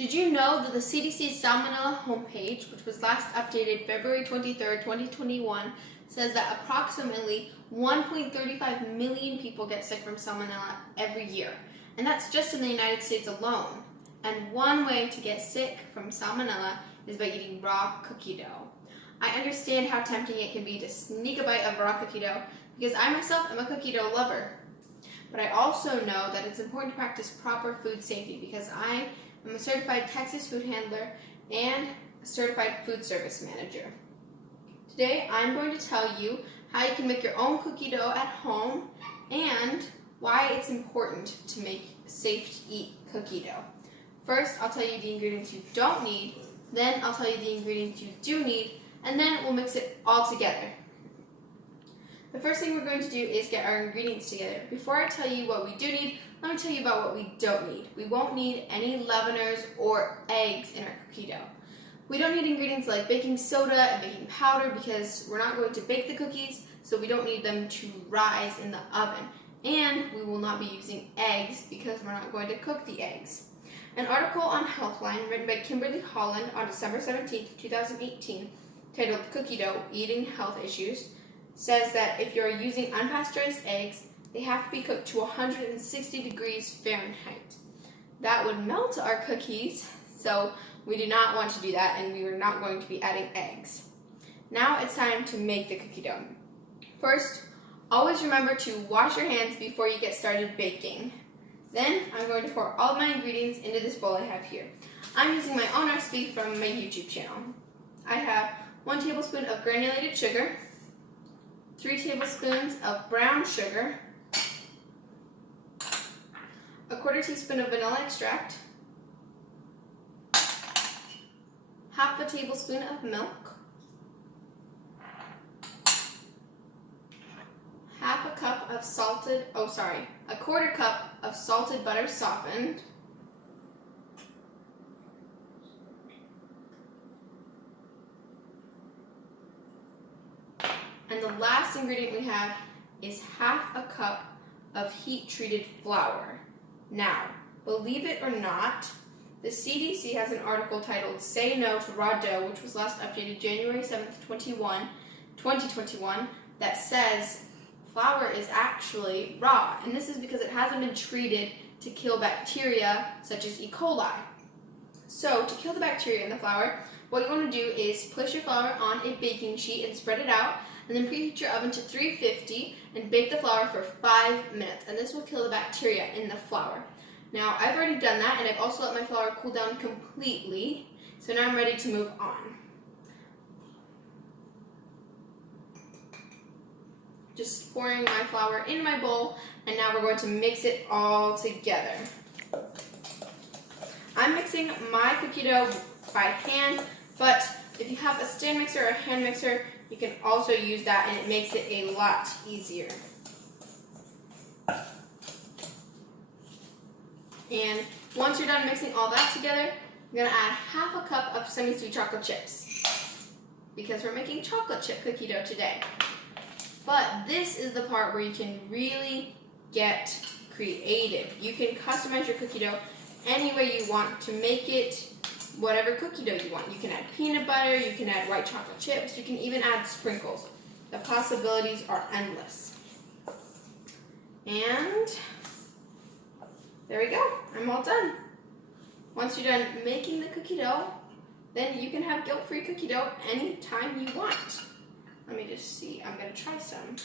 Did you know that the CDC Salmonella homepage, which was last updated February 23rd, 2021, says that approximately 1.35 million people get sick from salmonella every year, and that's just in the United States alone. And one way to get sick from salmonella is by eating raw cookie dough. I understand how tempting it can be to sneak a bite of raw cookie dough because I myself am a cookie dough lover. But I also know that it's important to practice proper food safety because I am a certified Texas food handler and a certified food service manager. Today I'm going to tell you how you can make your own cookie dough at home and why it's important to make safe to eat cookie dough. First, I'll tell you the ingredients you don't need, then I'll tell you the ingredients you do need, and then we'll mix it all together. The first thing we're going to do is get our ingredients together. Before I tell you what we do need, let me tell you about what we don't need. We won't need any leaveners or eggs in our cookie dough. We don't need ingredients like baking soda and baking powder because we're not going to bake the cookies, so we don't need them to rise in the oven. And we will not be using eggs because we're not going to cook the eggs. An article on Healthline written by Kimberly Holland on December 17, 2018, titled Cookie Dough, Eating Health Issues, says that if you're using unpasteurized eggs, they have to be cooked to 160 degrees Fahrenheit. That would melt our cookies, so we do not want to do that, and we are not going to be adding eggs. Now it's time to make the cookie dough. First, always remember to wash your hands before you get started baking. Then I'm going to pour all of my ingredients into this bowl I have here. I'm using my own recipe from my YouTube channel. I have 1 tablespoon of granulated sugar, 3 tablespoons of brown sugar, a 1/4 teaspoon of vanilla extract, 1/2 tablespoon of milk, 1/4 cup of salted, a 1/4 cup of salted butter softened, and the last ingredient we have is 1/2 cup of heat-treated flour. Now, believe it or not, the CDC has an article titled Say No to Raw Dough, which was last updated January 7th, 2021, that says flour is actually raw, and this is because it hasn't been treated to kill bacteria such as E. coli. So, to kill the bacteria in the flour, what you want to do is place your flour on a baking sheet and spread it out, and then preheat your oven to 350 and bake the flour for 5 minutes, and this will kill the bacteria in the flour. Now, I've already done that, and I've also let my flour cool down completely, so now I'm ready to move on. Just pouring my flour in my bowl, and now we're going to mix it all together. I'm mixing my cookie dough by hand, but if you have a stand mixer or a hand mixer, you can also use that, and it makes it a lot easier. And once you're done mixing all that together, you're going to add 1/2 cup of semi-sweet chocolate chips because we're making chocolate chip cookie dough today. But this is the part where you can really get creative. You can customize your cookie dough any way you want to make it whatever cookie dough you want. You can add peanut butter, you can add white chocolate chips, you can even add sprinkles. The possibilities are endless. And there we go, I'm all done. Once you're done making the cookie dough, then you can have guilt-free cookie dough anytime you want. Let me just see, I'm gonna try some.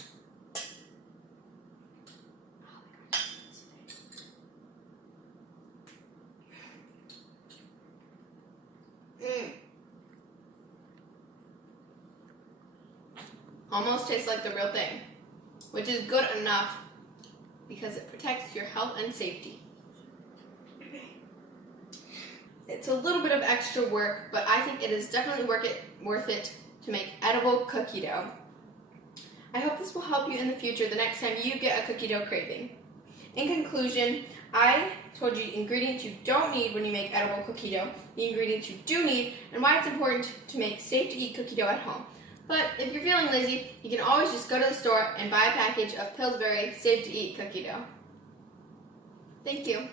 Almost tastes like the real thing, which is good enough because it protects your health and safety. It's a little bit of extra work, but I think it is definitely worth it to make edible cookie dough. I hope this will help you in the future the next time you get a cookie dough craving. In conclusion, I told you ingredients you don't need when you make edible cookie dough, the ingredients you do need, and why it's important to make safe-to-eat cookie dough at home. But if you're feeling lazy, you can always just go to the store and buy a package of Pillsbury safe-to-eat cookie dough. Thank you.